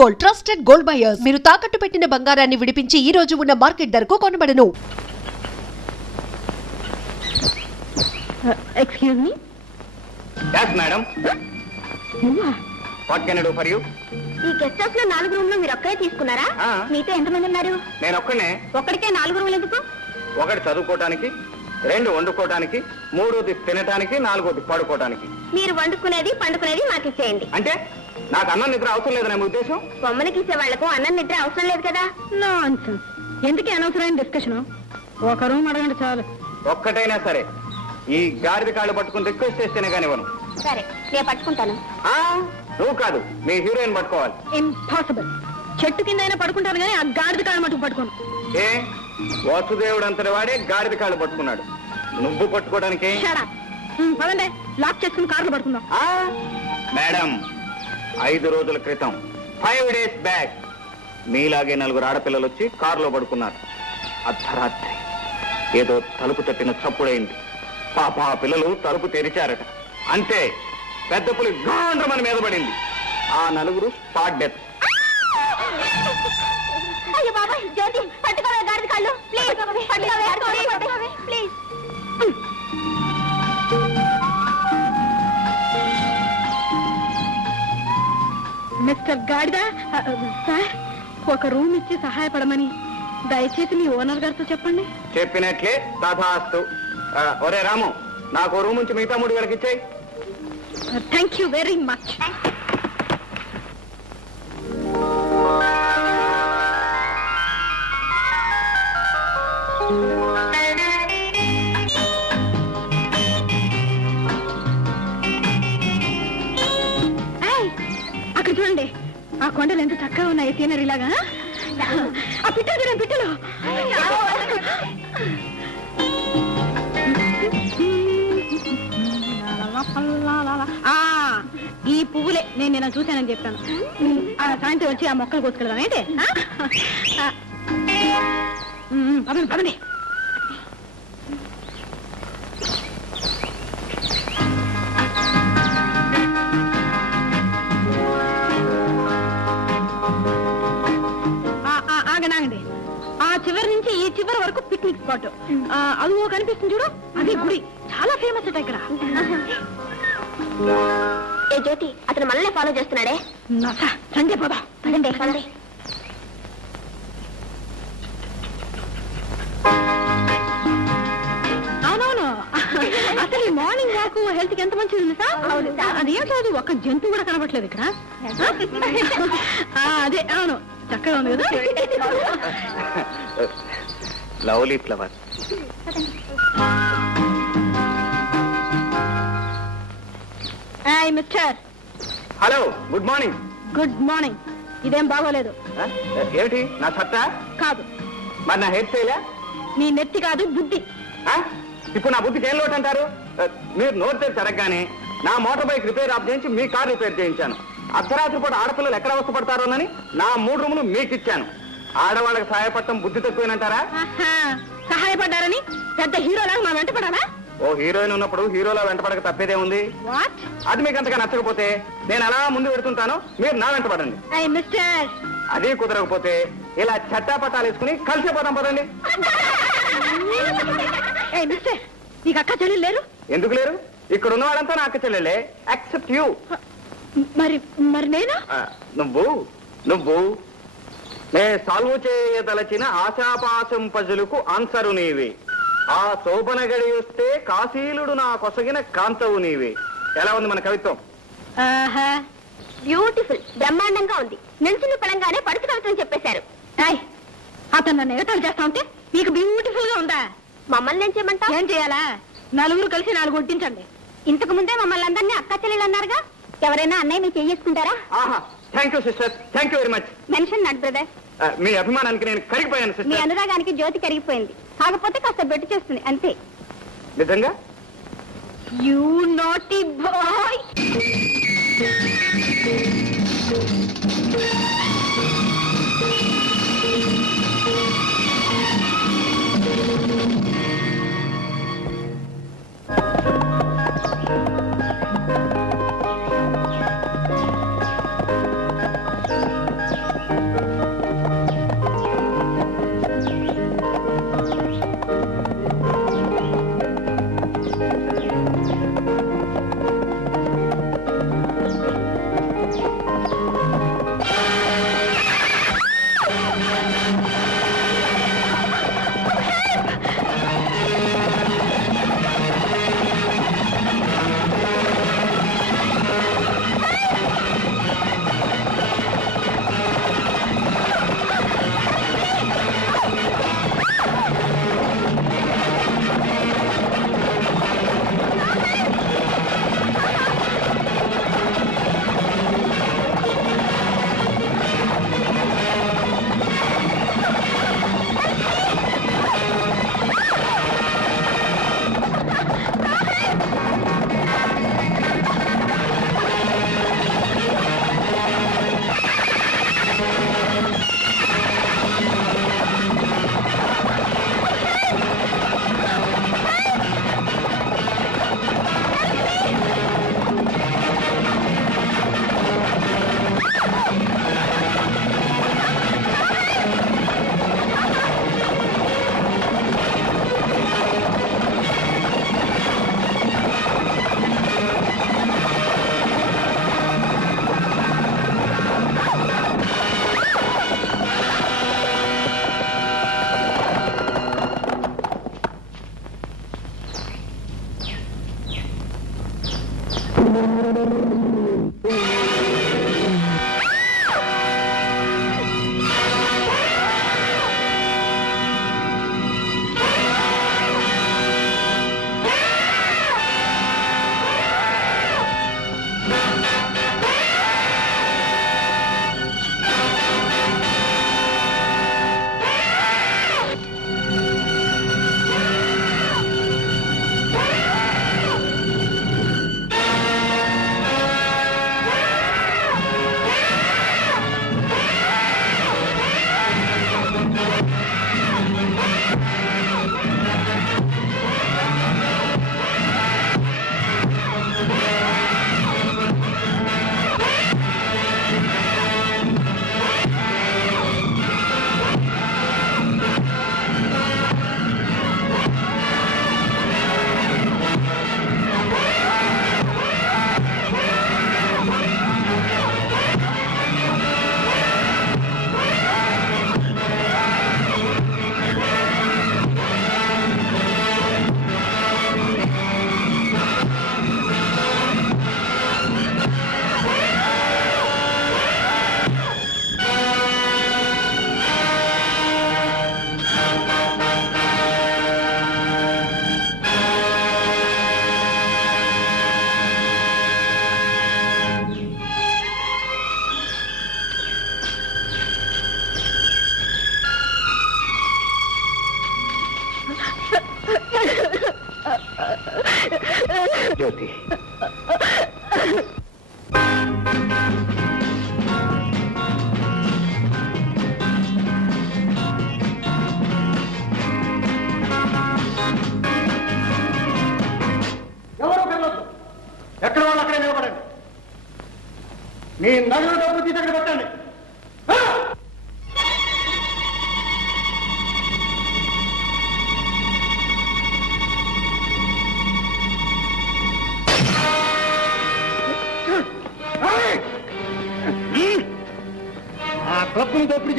Gold trusted gold buyers మీరు తాకట్టు పెట్టిన బంగారాన్ని విడిపించి ఈ రోజు ఉన్న మార్కెట్ ధరకు కొనబడను. Excuse me yes madam what can do for you ఈ గెస్ట్ హౌస్లో నాలుగు రూమ్లో మీరు ఒక్కరే తీసుకున్నారా? ఆ. మీతో ఎంతమంది ఉన్నారు? నేను ఒక్కనే. ఒక్కడికే నాలుగు రూములు ఎందుకు? ఒకటి చదువుకోవటానికి రెండు వండుకోవటానికి మూడోది తినటానికి నాలుగోది పడుకోవటానికి మీరు వండుకునేది పండుకునేది మాకు ఇచ్చేయండి అంటే? నాకు అన్నం నిద్ర అవసరం లేదని మీ ఉద్దేశం? బొమ్మలకి ఇచ్చే వాళ్ళకు అన్నం నిద్ర అవసరం లేదు కదా? నాన్సెన్స్ ఎందుకే అనవసరమైన డిస్కషన్ ఒక రూమ్ అడగండి చాలు. ఒక్కటైనా సరే. ఈ గాడిద కాళ్ళు పట్టుకుని రిక్వెస్ట్ చేస్తేనే కానివ్వను. సరే నేను పట్టుకుంటాను. ఆ, నువ్వు కాదు మీ హీరోయిన్ పట్టుకోవాలి. ఇంపాసిబుల్ చెట్టు కింద అయినా పడుకుంటాను కానీ ఆ గాడిద కాడ మటుకు పట్టుకోను. ఏ? వసుదేవుడు అంతటి వాడే గాడిద కాళ్ళు పట్టుకున్నాడు. నువ్వు పట్టుకోవడానికి షడా పదండి. లాక్ చేసుకుని కార్లు పడుకుందాం. ఆ, మేడం ఐదు రోజుల క్రితం. ఫైవ్ డేస్ బ్యాక్ మీలాగే నలుగురు ఆడపిల్లలు వచ్చి కారులో పడుకున్నారు. అర్ధరాత్రి. ఏదో తలుపు తట్టిన చప్పుడైంది. పాప ఆ పిల్లలు తలుపు తెరిచారట. అంతే. పెద్ద పులి గాండ్రమని మీద పడింది. ఆ నలుగురు స్పాట్ డెత్. అయ్యో బాబా జ్యోతి పట్టుకోవాలి గాడిద కాళ్ళు. ప్లీజ్ పట్టుకోవాలి. గాడిద సార్ ఒక రూమ్ ఇచ్చి సహాయపడమని. దయచేసి మీ ఓనర్ గారితో చెప్పండి. చెప్పినట్లే తథాస్తు. ఒరే రాము నాకు రూమ్ నుంచి మిగతా మూడు వేలకి ఇచ్చేయి థ్యాంక్ యూ వెరీ మచ్. కొండలు ఎంత చక్కగా ఉన్నాయి సీనరీ లాగా ఆ? పిట్టలు చూడండి పిట్టలు. ఆ, ఈ పువ్వులే. నేను నిన్న చూశానని చెప్తాను ఆ, సాయంత్రం వచ్చి ఆ మొక్కలు కోసుకెళ్దాం. ఏంటి? ఆ? ఆ. ఉమ్, పదండి పదండి. చివరి వరకు పిక్నిక్ స్పాట్ అది ఓ కనిపిస్తుంది చూడు అది గుడి. చాలా ఫేమస్ అట ఇక్కడ. ఏ జ్యోతి అతను మనల్ని ఫాలో చేస్తున్నాడే? సండే పోదాం పదండి పదండి. అవునవును. అసలు ఈ మార్నింగ్ వాక్ హెల్త్కి ఎంత మంచిది తెలుసా? అది ఒక్క జంతువు కూడా కనబట్లేదు ఇక్కడ. ఆ, అదే అవును. చక్కగా ఉంది కదా? Lovely flower. Hi mister. Hello good morning. Good morning. ఇదేం బాగోలేదు. ఏమిటి నా సత్తా? కాదు. మరి నా హెయిర్ స్టైలా? నీ నెత్తి కాదు బుద్ధి. ఆ? ఇప్పుడు నా బుద్ధికి ఏం లోటు అంటారు? మీరు నోరు తెరిచి అడగగానే నా మోటార్ బైక్ రిపేర్ ఆఫ్ చేయించి మీ కార్ రిపేర్ చేయించాను. అర్ధరాత్రి పూట ఆడపిల్లలు ఎక్కడ అవస్థపడతారోనని నా మూడు రూములు మీకు ఇచ్చాను ఆడవాళ్ళకి సహాయపడటం బుద్ధి తక్కువేనంటారా? సహాయపడ్డారని పెద్ద హీరోలాగా మా వెంట పడాలా? ఓ హీరోయిన్ ఉన్నప్పుడు హీరోలో వెంటపడక తప్పేదే ఉంది వాట్ అది మీకు అంతగా నచ్చకపోతే నేను అలా ముందు పెడుతుంటాను మీరు నా వెంటపడండి ఐ మిస్టర్ అది కుదరకపోతే ఇలా చట్టా పట్టాలు వేసుకుని కలిసిపోతాం పదండి. నీకు అక్క చెల్లెలు లేరు? ఎందుకు లేరు? ఇక్కడ ఉన్న వాళ్ళంతా నా అక్క చెల్లెలే యాక్సెప్ట్ యూ మరి మరి నేను? నువ్వు నువ్వు నే సాల్వ్ చేయదలచిన ఆశాపాశం పజులకు ఆన్సరు నీవి. ఆ శోభన గడి వస్తే కాశీలుడు నా కొసగిన కాంతవు నీవి. ఎలా ఉంది మన కవిత్వం? ఆహా బ్యూటిఫుల్ బ్రహ్మాండంగా ఉంది. నిల్చుని పడంగానే పడుచు కవితం చెప్పేశారు. అతను నన్ను ఎగతాళి చేస్తా ఉంటే మీకు బ్యూటిఫుల్గా ఉందా? మమ్మల్ని ఏం చేయమంటావు ఏం చేయాలా? నలుగురు కలిసి నాలుగు వడ్డించండి. ఇంతకు ముందే మమ్మల్ని అందరినీ అక్క చెల్లెలు అన్నారుగా? ఎవరైనా అన్నయ్య మీరు చేసుకుంటారా ఆహా thank you sister thank you very much mention not brother మీ అభిమానానికి నేను కరిగిపోయాను మీ సిస్టర్ అనురాగానికి జ్యోతి కరిగిపోయింది. కాకపోతే కాస్త బెట్టు చేస్తుంది అంతే. నిజంగా? యూ నాటి బాయ్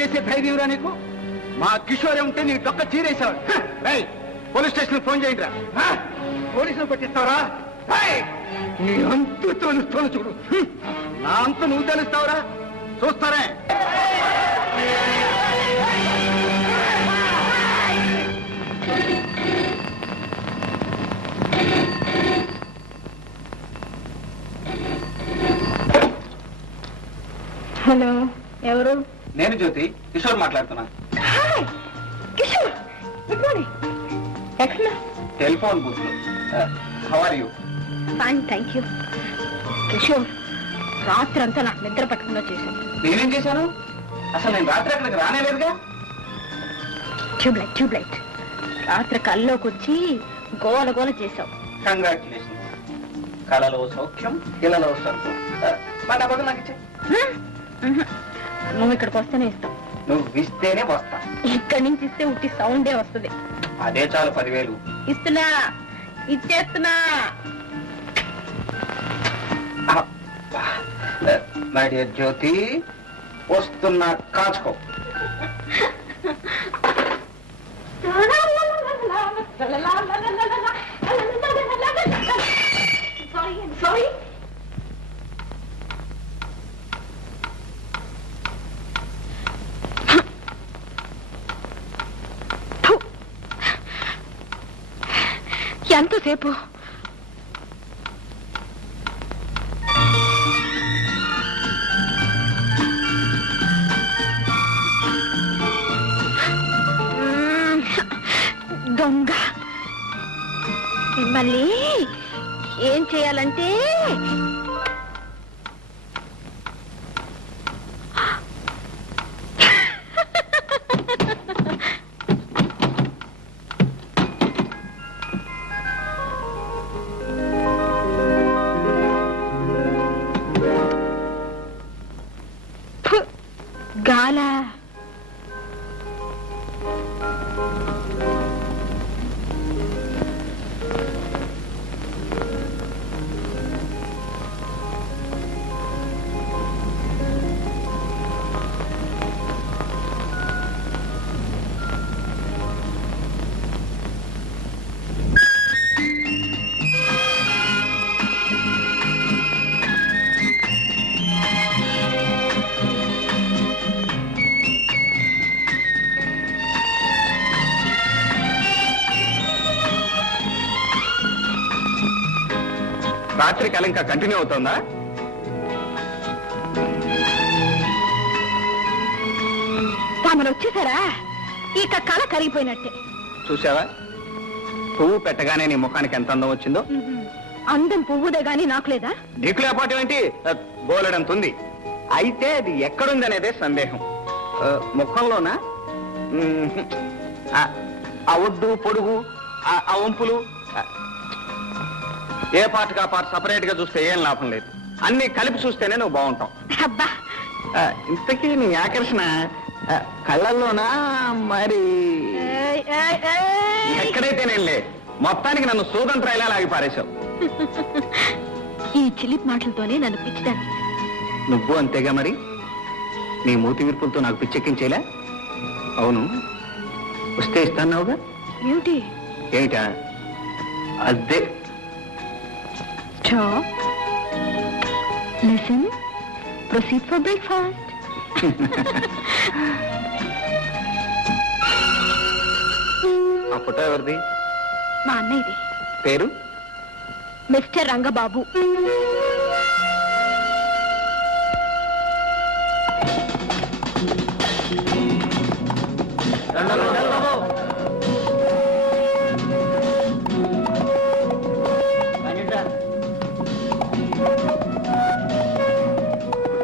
క్లబ్ను దోపిడీ చేసే ధైర్యంరా నీకు? మా కిషోరే ఉంటే నీ డొక్క చీరేశావు పోలీస్ స్టేషన్ ఫోన్ చేయండి రా పోలీసులు పట్టిస్తావరా? నీ అంతు తెలుస్తాను చూడు. నా అంత నువ్వు తెలుస్తావురా? చూస్తారే హలో ఎవరు? నేను జ్యోతి కిషోర్ మాట్లాడుతున్నా. హాయ్! కిషోర్ గుడ్ మార్నింగ్ ఎక్కడ telephone booth how are you fine thank you Kishore రాత్రి అంతా నాకు నిద్ర పట్టకుండా చేశాను నేనేం చేశాను? అసలు నేను రాత్రి అక్కడికి రానేలేదుగా. ట్యూబ్ లైట్ ట్యూబ్ లైట్ రాత్రి కల్లోకి వచ్చి గోల గోల చేశావు. కంగ్రాచులేషన్ కళలో సౌఖ్యం ఇళ్ళలో సంతం మా డబ్బులు నాకు ఇచ్చే. నువ్వు ఇక్కడికి వస్తేనే ఇస్తావు నువ్వు ఇస్తేనే వస్తా. ఇక్కడి నుంచి ఇస్తే ఉట్టి సౌండే వస్తుంది. అదే చాలు పదివేలు. ఇస్తున్నా. ఇచ్చేస్తున్నా. మై డియర్ జ్యోతి వస్తున్నా కాచుకో. సారీ ఎంతసేపు? దొంగ. మిమ్మల్ని ఏం చేయాలంటే రాత్రి కళ ఇంకా కంటిన్యూ అవుతుందా? తమరు వచ్చేసారా? ఇక కళ కరిగిపోయినట్టే. చూసావా పువ్వు పెట్టగానే నీ ముఖానికి ఎంత అందం వచ్చిందో? అందం పువ్వుదే గాని నాకు లేదా? నీకు లేపాటు ఏంటి? బోలెడంత ఉంది. అయితే అది ఎక్కడుంది అనేదే సందేహం. ఆ, ముఖంలోనా? మ్మ్. ఆ, ఆ ఒడ్డు పొడుగు ఆ ఆ వంపులు ఏ పార్ట్గా పార్ట్ సపరేట్గా చూస్తే ఏం లాభం లేదు. అన్ని కలిపి చూస్తేనే నువ్వు బాగుంటావు. అబ్బా! ఆ, ఇంతకీ నీ ఆకర్షణ ఆ, కళ్ళల్లోనా? మరి ఏయ్, ఏయ్, ఏయ్. ఎక్కడైతేనేలే మొత్తానికి నన్ను సూదం ట్రైలా లాగి పారేశావు. ఈ చిలిప్ మాటలతోనే నన్ను పిచ్చిదాన్ని. నువ్వు అంతేగా మరి? నీ మూతి విరుపులతో నాకు పిచ్చెక్కించేలా? అవును. వస్తే ఇస్తాన్నావుగా? ఏమిటి ఏమిటా అదే Stop. Listen. Proceed for breakfast. ఆ ఫోటో ఎవరిది మా అన్నయ్యది పేరు mister Rangababu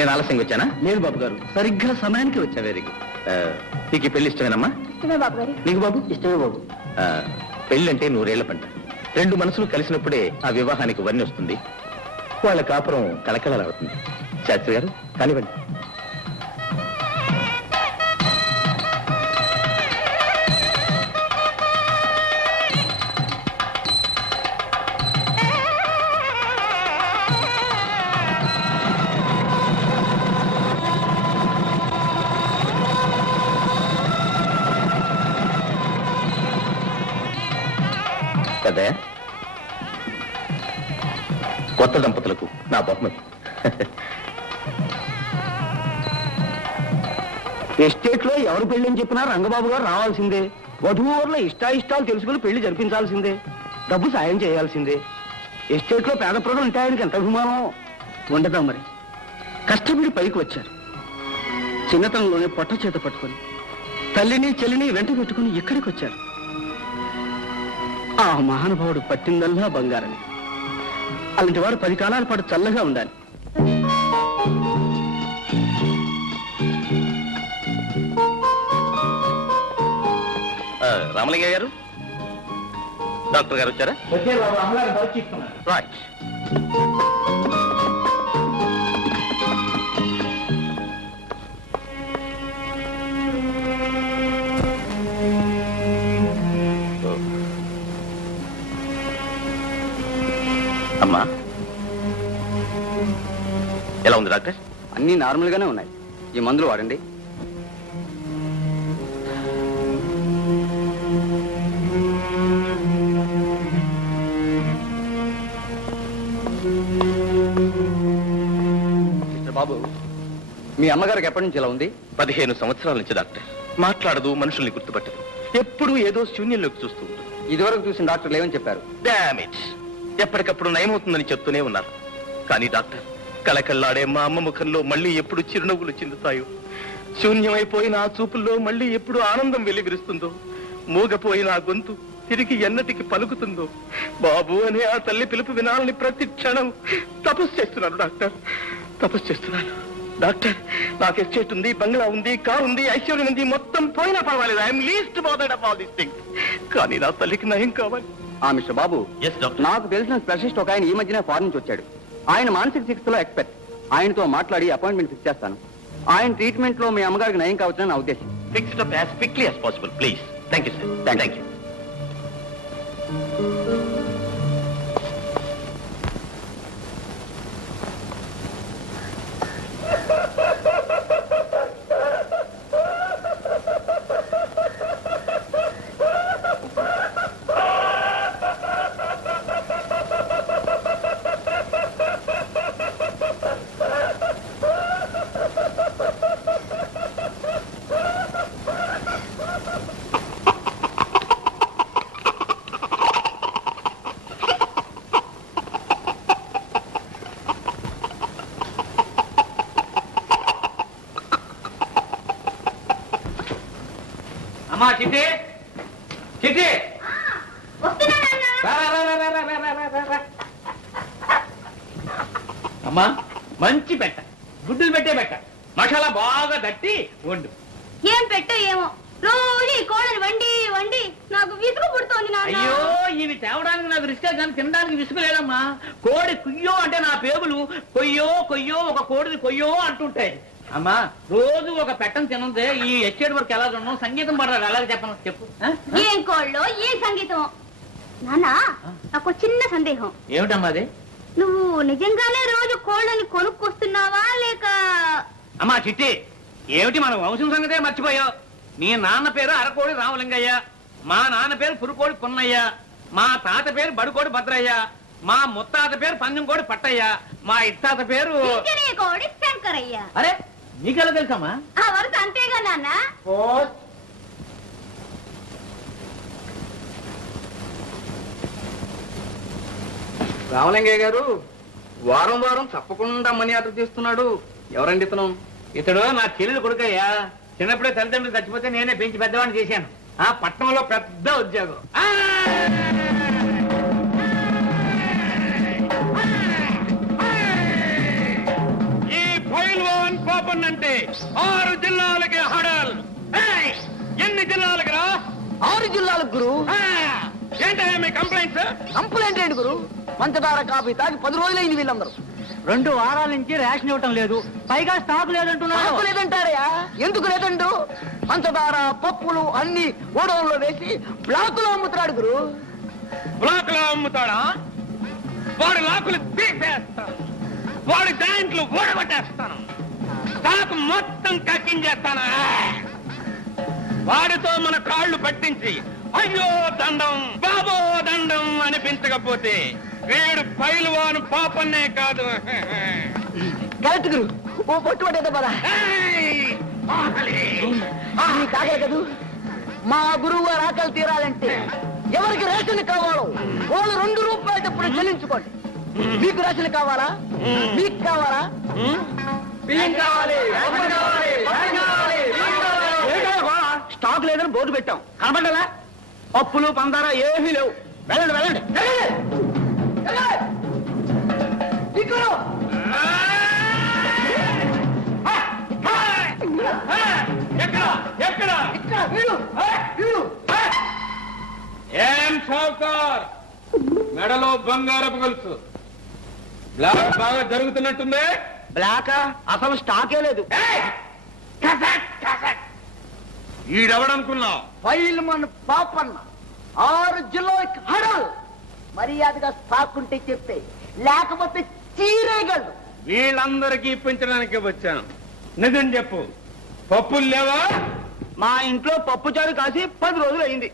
నేను ఆలస్యంగా వచ్చానా? లేదు బాబు గారు సరిగ్గా సమయానికి వచ్చా వెరీ గుడ్. నీకు ఈ పెళ్ళి ఇష్టమేనమ్మా? ఇష్టమే బాబు గారు నీకు బాబు? ఇష్టమే బాబు. ఆ, పెళ్ళంటే నూరేళ్ళ పంట. రెండు మనసులు కలిసినప్పుడే ఆ వివాహానికి వన్ని వస్తుంది. వాళ్ళ కాపురం కలకలలాడుతుంది శాస్త్రి గారు కానివ్వండి. పెళ్ళి అని చెప్పినా రంగబాబు గారు రావాల్సిందే. వధువుల ఇష్టాయిష్టాలు తెలుసుకుని పెళ్ళి జరిపించాల్సిందే. డబ్బు సాయం చేయాల్సిందే. ఎస్టేట్లో పేద ప్రజలు ఉంటే ఆయనకి ఎంత అభిమానం? ఉండదా మరి. కష్టపడి పైకి వచ్చారు. చిన్నతనంలోనే పొట్ట చేత పట్టుకొని తల్లిని చెల్లిని వెంట పెట్టుకుని ఇక్కడికి వచ్చారు. ఆ మహానుభావుడు పట్టిందల్లా బంగారమే. అలాంటి వాడు పది కాలాల పాటు చల్లగా ఉండాలి. రామలింగయ్య గారు? డాక్టర్ గారు వచ్చారా? రైట్ అమ్మా. ఎలా ఉంది డాక్టర్? అన్ని నార్మల్ గానే ఉన్నాయి. ఈ మందులు వాడండి. మీ అమ్మగారికి ఎప్పటి నుంచి ఇలా ఉంది? పదిహేను సంవత్సరాల నుంచి డాక్టర్. మాట్లాడదు మనుషుల్ని గుర్తుపట్టదు. ఎప్పుడూ ఏదో శూన్యంలోకి చూస్తూ ఉంటుంది. ఇదివరకు చూసిన డాక్టర్లు ఏమని చెప్పారు? డామేజ్ ఎప్పటికప్పుడు నయమవుతుందని చెప్తూనే ఉన్నారు. కానీ డాక్టర్ కళకళ్ళాడే మా అమ్మ ముఖంలో మళ్ళీ ఎప్పుడు చిరునవ్వులు చిందుతాయో? శూన్యమైపోయిన ఆ చూపుల్లో మళ్ళీ ఎప్పుడు ఆనందం వెలివిరుస్తుందో? మూగపోయిన ఆ గొంతు తిరిగి ఎన్నటికి పలుకుతుందో? బాబు అనే ఆ తల్లి పిలుపు వినాలని ప్రతి క్షణం తపస్సు చేస్తున్నాను డాక్టర్. తపస్సు చేస్తున్నాను. డాక్టర్ నాకు ఎస్టేట్ ఉంది బంగ్లా ఉంది కార్ ఉంది ఐశ్వర్యం ఉంది మొత్తం పోయినా పర్వాలేదు. I'm least bothered of all these things కానీ నా తల్లికి నయం కావాలి. ఆ మిస్టర్ బాబు. Yes doctor. నాకు తెలిసిన స్పెషలిస్ట్ ఒక ఆయన ఈ మధ్యనే ఫారెన్ నుంచి వచ్చాడు. ఆయన మానసిక చికిత్సలో ఎక్స్పర్ట్. ఆయనతో మాట్లాడి అపాయింట్మెంట్ ఫిక్స్ చేస్తాను. ఆయన ట్రీట్మెంట్లో మీ అమ్మగారికి నయం కావచ్చని నా ఉద్దేశం. Fix it up as quickly as possible, please. Thank you, sir. Thank, అమ్మా చిట్టి. చిట్టి. అమ్మా మంచి పెట్ట. గుడ్డులు పెట్టే పెట్ట. మసాలా బాగా తట్టి వండు. ఏం పెట్టు ఏమో. రోజు కోడలు వండి వండి నాకు విసుగు పుడుతోంది అయ్యో ఇవి తేవడానికి నాకు రిస్కే కానీ తినడానికి విసుగు లేదమ్మా. కోడి కుయ్యో అంటే నా పేగులు కొయ్యో కొయ్యో ఒక కోడిది కొయ్యో అంటుంటాయి. అమ్మా రోజు ఒక పెట్టం తినందే ఈ ఎచ్చేడు వరకు ఎలా ఉన్నాం సంగీతం పడరాదు ఎలా చెప్పను చెప్పు? ఏం కోళ్ళో ఏం సంగీతం? నాన్న నాకు చిన్న సందేహం. ఏమిటమ్మా అది? నువ్వు నిజంగానే రోజు కోళ్ళని కొనుక్కొస్తున్నావా లేక? అమ్మా చిట్టి ఏమిటి మన వంశం సంగతే మర్చిపోయావు? మీ నాన్న పేరు అరకోడి రామలింగయ్య మా నాన్న పేరు పురుకోడి పున్నయ్య మా తాత పేరు బడుకోడి భద్రయ్య మా ముత్తాత పేరు పందెంకోడి పట్టయ్య మా ఇత్తాత పేరు కోడి శంకరయ్య. అరే నీకెలా తెలుసమ్మా? ఆ వరుస అంతేగా నాన్న. రామలింగయ్య గారు వారం వారం తప్పకుండా మనీ ఆర్డర్ చేస్తున్నాడు ఎవరండి ఇతను? ఇతడు నా చెల్లెలు కొడుకయ్యా. చిన్నప్పుడే తల్లిదండ్రులు చచ్చిపోతే నేనే పెంచి పెద్దవాడిని చేశాను. ఆ పట్టణంలో పెద్ద ఉద్యోగం. అంటే ఆరు జిల్లాలకి హడల్. ఏయ్! ఎన్ని జిల్లాలకి రా? ఆరు జిల్లాలకు గురు. ఏంటయ్యా మీ కంప్లైంట్స్ కంప్లైంట్ ఏంటి గురు? పంచదార కాఫీ తాగి పది రోజులైంది వీళ్ళందరూ. రెండు వారాల నుంచి రేషన్ ఇవ్వటం లేదు. పైగా స్టాక్ లేదంటున్నారు. నాకు లేదంటారయా ఎందుకు లేదండు? పంచదార పప్పులు అన్ని గోడౌన్లో వేసి బ్లాకులో అమ్ముతున్నాడు గురు. బ్లాక్లో అమ్ముతాడా? వాడి లాకులు తీసేస్తాను వాడి జాయింట్లు ఊడగొట్టేస్తాను స్టాక్ మొత్తం కక్కించేస్తాను వాడితో మన కాళ్ళు పట్టించి అయ్యో దండం బాబో దండం అనిపించకపోతే వీడు పైలువాను పాపన్నే కాదు. కరెక్ట్ గురు. ఓ పొట్టు పట్టేదా పదా. తాగల కదూ. మా గురువు గారు ఆకలి తీరాలంటే ఎవరికి రేషన్ కావాలో వాళ్ళు రెండు రూపాయలు చెల్లించుకోండి. మీకు రేషన్ కావాలా? మీకు కావాలా? బియ్యం కావాలి. స్టాక్ లేదని బోర్డు పెట్టాం. కనబడ్డలా పప్పులు పందార ఏమీ లేవు. వెళ్ళండి వెళ్ళండి. ఏం షావుకార్? మెడలో బంగారపు గొలుసు. బ్లాక్ బాగా జరుగుతున్నట్టుంది? బ్లాక్ అసలు స్టాకే లేదు. ఈడెవడనుకున్నావు? ఫైల్ మన పాపన్న ఆరు జిల్లాలకు హడల్. మర్యాదగా సాకుంటే చెప్తే లేకపోతే చీరేయగలడు వీళ్ళందరికీ ఇప్పించడానికి వచ్చాను. నిజం చెప్పు. పప్పులు లేవా? మా ఇంట్లో పప్పు చారు కాసి పది రోజులు అయింది.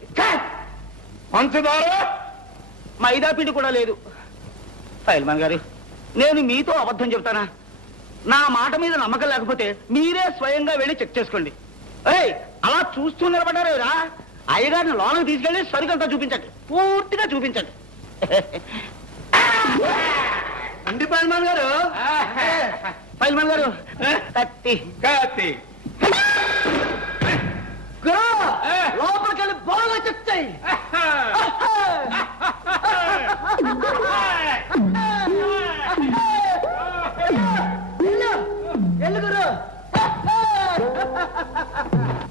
పంచదార? మైదా పిండి కూడా లేదు. ఫైల్మాన్ గారు నేను మీతో అబద్ధం చెప్తానా? నా మాట మీద నమ్మకం లేకపోతే మీరే స్వయంగా వెళ్ళి చెక్ చేసుకోండి. ఏయ్ అలా చూస్తూ నిలబడ్డారు రా అయ్యగారిని లోనకి తీసుకెళ్ళి సరుకంతా చూపించండి. పూర్తిగా చూపించండి. అండి పైల్మాన్ గారు. పైల్మాన్ గారు కత్తి. కత్తి. లోపలికెళ్ళి బాగా చెప్తాయి